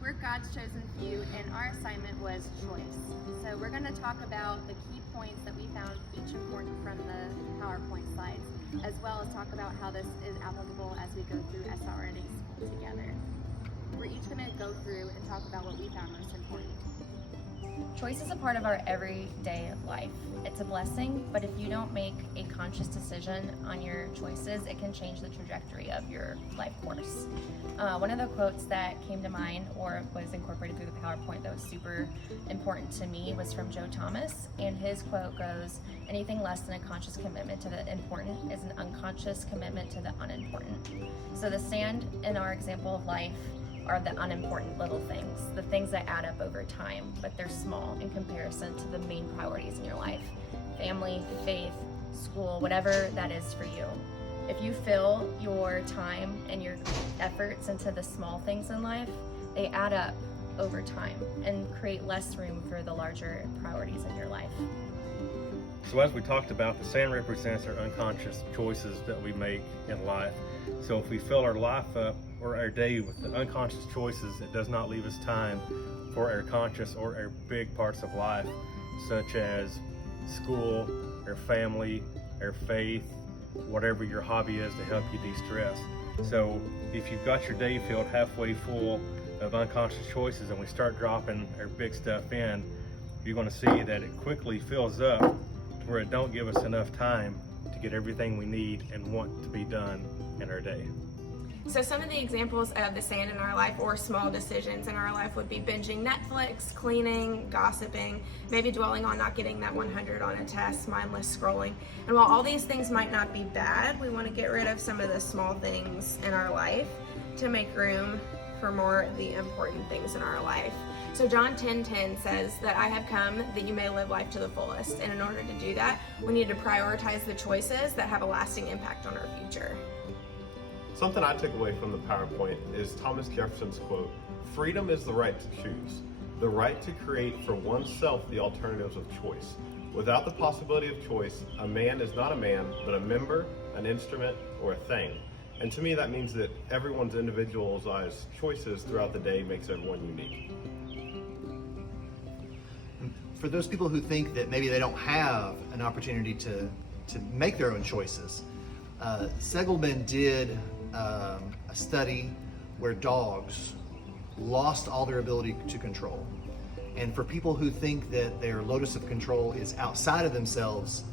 We're God's chosen few, and our assignment was choice. So we're going to talk about the key points that we found each important from the PowerPoint slides, as well as talk about how this is applicable as we go through SRNA school together. We're each going to go through and talk about what we found most important. Choice is a part of our everyday life. It's a blessing, but if you don't make a conscious decision on your choices, it can change the trajectory of your life course. One of the quotes that came to mind or was incorporated through the PowerPoint that was super important to me was from Joe Thomas, and his quote goes, "Anything less than a conscious commitment to the important is an unconscious commitment to the unimportant." So the sand in our example of life are the unimportant little things, the things that add up over time, but they're small in comparison to the main priorities in your life. Family, faith, school, whatever that is for you. If you fill your time and your efforts into the small things in life, they add up over time and create less room for the larger priorities in your life. So as we talked about, the sand represents our unconscious choices that we make in life. So if we fill our life up or our day with the unconscious choices, it does not leave us time for our conscious or our big parts of life, such as school, our family, our faith, whatever your hobby is to help you de-stress. So if you've got your day filled halfway full of unconscious choices and we start dropping our big stuff in, you're going to see that it quickly fills up to where it don't give us enough time to get everything we need and want to be done in our day. So some of the examples of the sand in our life or small decisions in our life would be binging Netflix, cleaning, gossiping, maybe dwelling on not getting that 100 on a test, mindless scrolling. And while all these things might not be bad, we want to get rid of some of the small things in our life to make room for more of the important things in our life. So John 10:10 says that I have come that you may live life to the fullest. And in order to do that, we need to prioritize the choices that have a lasting impact on our future. Something I took away from the PowerPoint is Thomas Jefferson's quote, "Freedom is the right to choose, the right to create for oneself the alternatives of choice. Without the possibility of choice, a man is not a man, but a member, an instrument, or a thing." And to me, that means that everyone's individualized choices throughout the day makes everyone unique. For those people who think that maybe they don't have an opportunity to make their own choices, Segelman did a study where dogs lost all their ability to control. And for people who think that their locus of control is outside of themselves,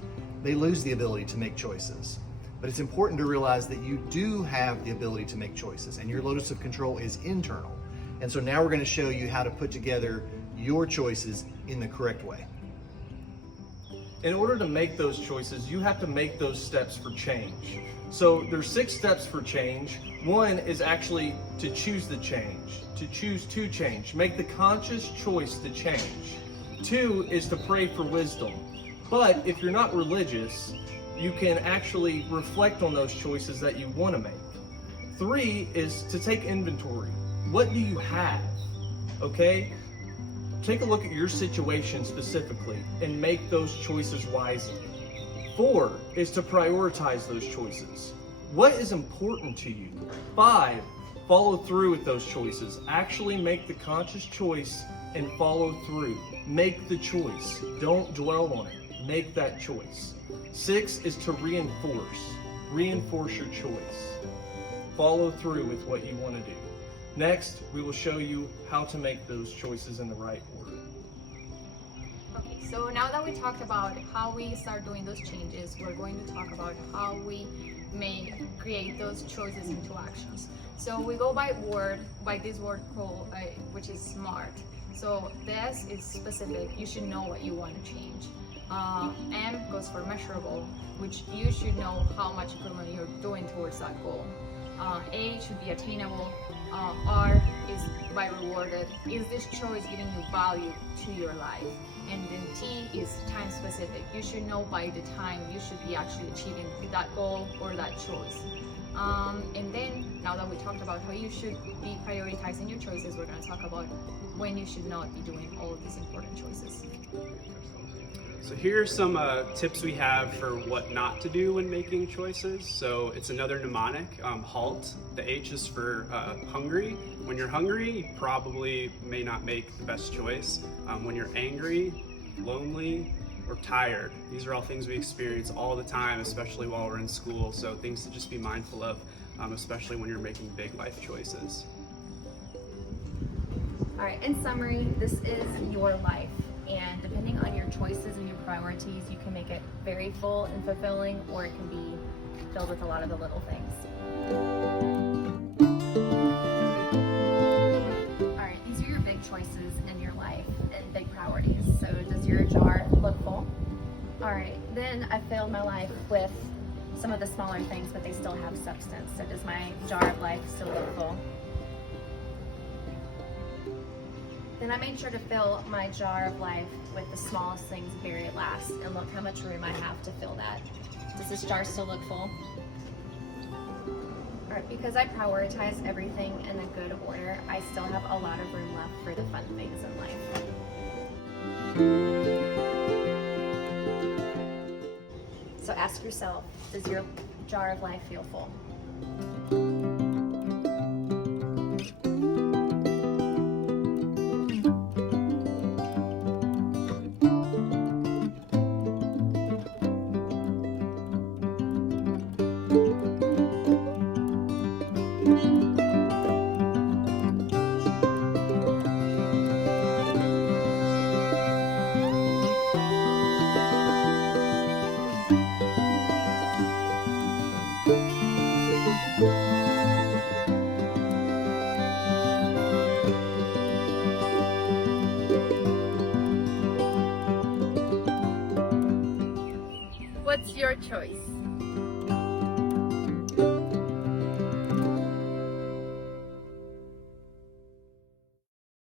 they lose the ability to make choices. But it's important to realize that you do have the ability to make choices, and your locus of control is internal. And so now we're going to show you how to put together your choices in the correct way. In order to make those choices, you have to make those steps for change. So there's 6 steps for change. One is actually to choose the change, to choose to change, make the conscious choice to change. 2 is to pray for wisdom. But if you're not religious, you can actually reflect on those choices that you want to make. 3 is to take inventory. What do you have? Okay? Take a look at your situation specifically and make those choices wisely. 4 is to prioritize those choices. What is important to you? 5, follow through with those choices. Actually make the conscious choice and follow through. Make the choice. Don't dwell on it. Make that choice. 6 is to reinforce. Reinforce your choice. Follow through with what you want to do. Next, we will show you how to make those choices in the right order. Okay, so now that we talked about how we start doing those changes, we're going to talk about how we may create those choices into actions. So we go by this word called, which is SMART. So this is specific. You should know what you want to change. M goes for measurable, which you should know how much improvement you're doing towards that goal. A should be attainable. R is by rewarded. Is this choice giving you value to your life? And then T is time specific. You should know by the time you should be actually achieving that goal or that choice. And then, now that we talked about how you should be prioritizing your choices, we're going to talk about when you should not be doing all of these important choices. So here are some tips we have for what not to do when making choices. So it's another mnemonic, HALT. The H is for hungry. When you're hungry, you probably may not make the best choice. When you're angry, lonely, or tired, these are all things we experience all the time, especially while we're in school. So things to just be mindful of, especially when you're making big life choices. All right, in summary, this is your life, and depending on your choices and your priorities, you can make it very full and fulfilling, or it can be filled with a lot of the little things. All right, these are your big choices in your life and big priorities. So does your jar look full? All right, then I filled my life with some of the smaller things, but they still have substance. So does my jar of life still look full? Then I made sure to fill my jar of life with the smallest things very last, and look how much room I have to fill that. Does this jar still look full? All right, because I prioritize everything in a good order, I still have a lot of room left for the fun things in life. So ask yourself, does your jar of life feel full? What's your choice?